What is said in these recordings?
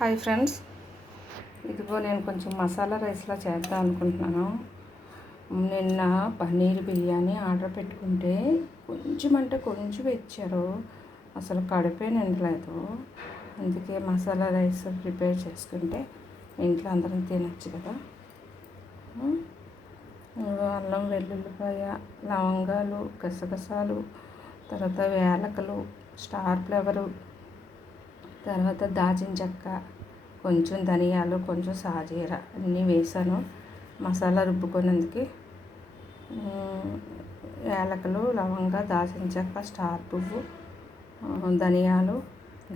Hi friends. ఇదిగో నేను కొంచెం మసాలా రైస్లా చేద్దాం అనుకుంటున్నాను. నిన్న పన్నీర్ బిర్యానీ ఆర్డర్ పెట్టుకుంటే కొంచెం అంటే కొంచెం ఇచ్చారు. అసలు కడుపే నిండలేదు అందుకే మసాలా రైస్ ప్రిపేర్ చేసుకుంటే ఇంట్లో అందరం తినచ్చు కదా. అల్లం వెల్లుల్లిపాయ లవంగాలు గసగసాలు తర్వాత వేలకలు స్టార్ ఫ్లేవరు తర్వాత దాచిన చెక్క కొంచెం ధనియాలు కొంచెం సాజీర అన్నీ వేసాను. మసాలా రుబ్బుకునేందుకు యాలకులు లవంగ దాచిన చెక్క స్టార్ పువ్వు ధనియాలు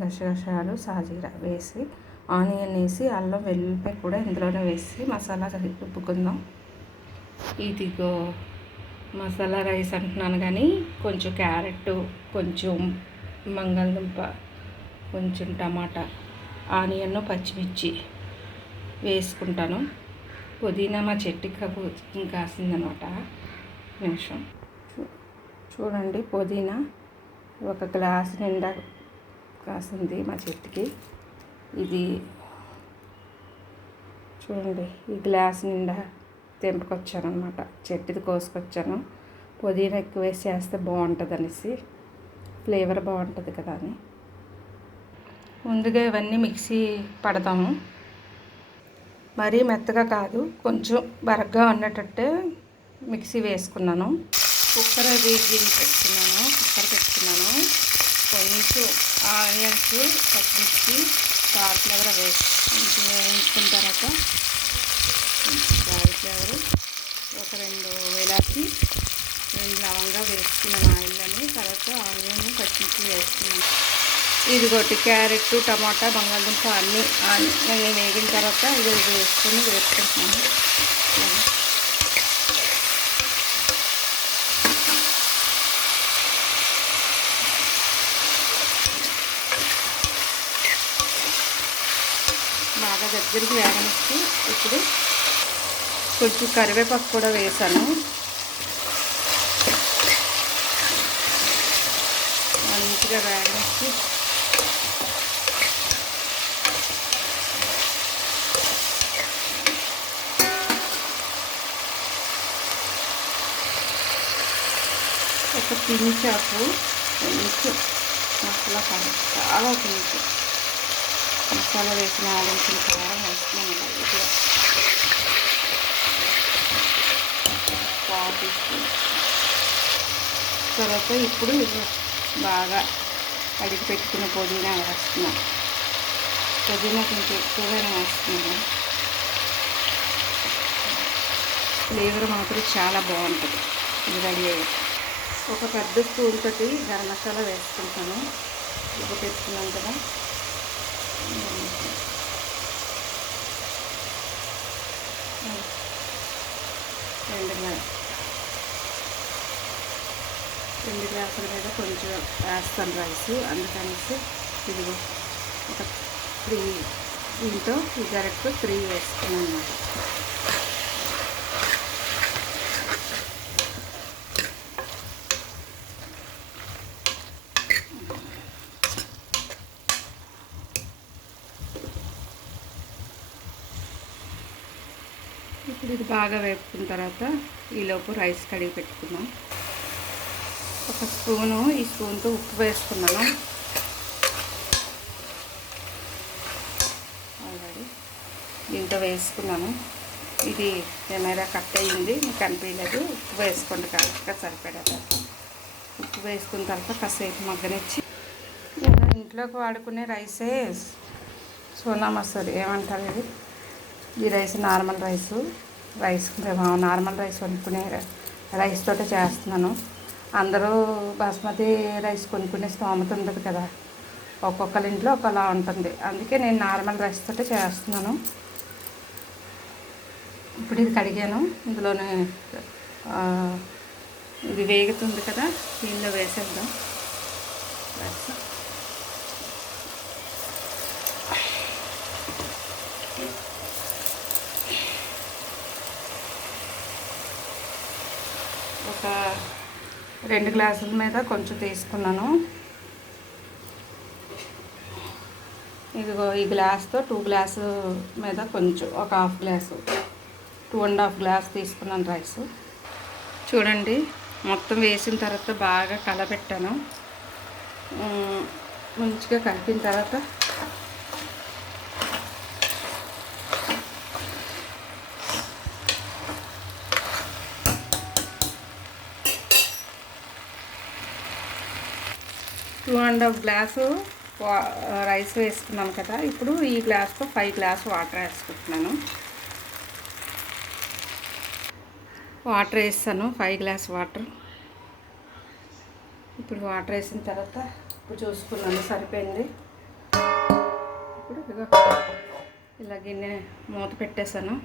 గసగసాలు సాజీర వేసి ఆనియన్ వేసి అల్లం వెల్లుల్లిపాయ కూడా ఇందులోనే వేసి మసాలా రుబ్బుకుందాం. ఇదిగో మసాలా రైస్ అంటున్నాను కానీ కొంచెం క్యారెట్ కొంచెం బంగాళదుంప కొంచెం టమాటా ఆనియన్ పచ్చిమిర్చి వేసుకుంటాను. పుదీనా మా చెట్టుకి కాపు- కాసిందనమాట. నిమిషం. చూ- చూడండి పుదీనా ఒక గ్లాస్ నిండా కాసింది మా చెట్టుకి. ఇది చూడండి ఈ గ్లాస్ నిండా తెంపుకొచ్చాను అనమాట చెట్టుది కోసుకొచ్చాను. పుదీనా ఎక్కువ వేసి చేస్తే బాగుంటుంది అనేసి ఫ్లేవర్ బాగుంటుంది కదా అని. ముందుగా ఇవన్నీ మిక్సీ పడతాము. మరీ మెత్తగా కాదు కొంచెం బరగ్గా ఉండేటట్టే మిక్సీ వేసుకున్నాను. కుక్కర్ అది గిన్నె పెట్టుకున్నాను కుక్కర్ పెట్టుకున్నాను. కొంచెం ఆనియన్స్ పచ్చిమిర్చి కారఫ్లవర్ వేసి కొంచెం వేయించుకున్న తర్వాత కొంచెం కారఫ్లవర్ ఒక రెండు వేలాచి రెండు లవంగా వేసుకున్నాను ఆయిల్ని తర్వాత ఆనియన్ పచ్చిమిర్చి వేసుకున్నాను. ఇదిగోటి క్యారెట్ టమాటా బంగాళదుంప అన్నీ అన్నీ వేగిన తర్వాత ఇది వేసుకొని వేసుకుంటున్నాను బాగా దగ్గరికి వేగనిచ్చి ఇప్పుడు కొంచెం కరివేపాకు కూడా వేసాను. మంచిగా వేగనిచ్చి ఒక పించాకు కొంచెం మసాలా కారం చాలా కొంచెం మసాలా వేసిన ఆడించిన కారం వేస్తున్నాను లైట్గా పావు తర్వాత ఇప్పుడు బాగా అడిగి పెట్టుకున్న పుదీనా వేస్తున్నాం పుదీనా కొంచెం ఎక్కువగానే వేస్తున్నాను ఫ్లేవర్ మాత్రం చాలా బాగుంటుంది ఇది రెడీ అయ్యి ఒక పెద్ద స్పూన్ తోటి గరం మసాలా వేసుకుంటాను. ఉప్పు పెట్టుకున్నాం కదా. రెండు రెండు గ్లాసుల మీద కొంచెం వేస్తాను రైస్. అందుకనేసి ఇదిగో ఒక త్రీ దీంతో ఈ గరెక్ట్ త్రీ వేసుకున్నాను. అన్నమాట ఇది బాగా వేపుకున్న తర్వాత ఈలోపు రైస్ కడిగి పెట్టుకుందాం. ఒక స్పూను ఈ స్పూన్తో ఉప్పు వేసుకున్నాను. ఆల్రెడీ దీంతో వేసుకున్నాను. ఇది కెమెరా కట్ అయ్యింది మీకు అనిపించలేదు. ఉప్పు వేసుకోండి కరెక్ట్గా సరిపడేది ఉప్పు వేసుకున్న తర్వాత కాసేపు మగ్గనిచ్చి ఇంట్లోకి వాడుకునే రైసే సోనా మసూరి. ఏమంటారు ఇది? ఈ rice normal rice. Rice normal rice వండుకునే రైస్ తోటే చేస్తున్నాను. అందరూ బాస్మతి రైస్ కొనుక్కునే స్తోమత ఉండదు కదా. ఒక్కొక్కరి ఇంట్లో ఒకలా ఉంటుంది. అందుకే నేను నార్మల్ రైస్ తోటే చేస్తున్నాను. ఇప్పుడు ఇది కడిగాను. ఇందులోనే ఇది వేగుతుంది కదా. దీనిలో వేసేద్దాం. రైస్ ఒక రెండు గ్లాసుల మీద కొంచెం తీసుకున్నాను. ఇదిగో ఈ గ్లాస్తో టూ గ్లాసు మీద కొంచెం ఒక half glass two and half glass తీసుకున్నాను రైస్. చూడండి మొత్తం వేసిన తర్వాత బాగా కలపెట్టాను మంచిగా కలిపిన తర్వాత టూ అండ్ హాఫ్ గ్లాసు వా- రైస్ వేసుకున్నాను కదా. ఇప్పుడు ఈ గ్లాస్తో ఫైవ్ గ్లాస్ వాటర్ వేసుకుంటున్నాను. వాటర్ వేస్తాను ఫైవ్ గ్లాస్ వాటర్. ఇప్పుడు వాటర్ వేసిన తర్వాత ఇప్పుడు చూసుకున్నాను సరిపోయింది. ఇప్పుడు ఇలా గిన్నె మూత పెట్టేశాను.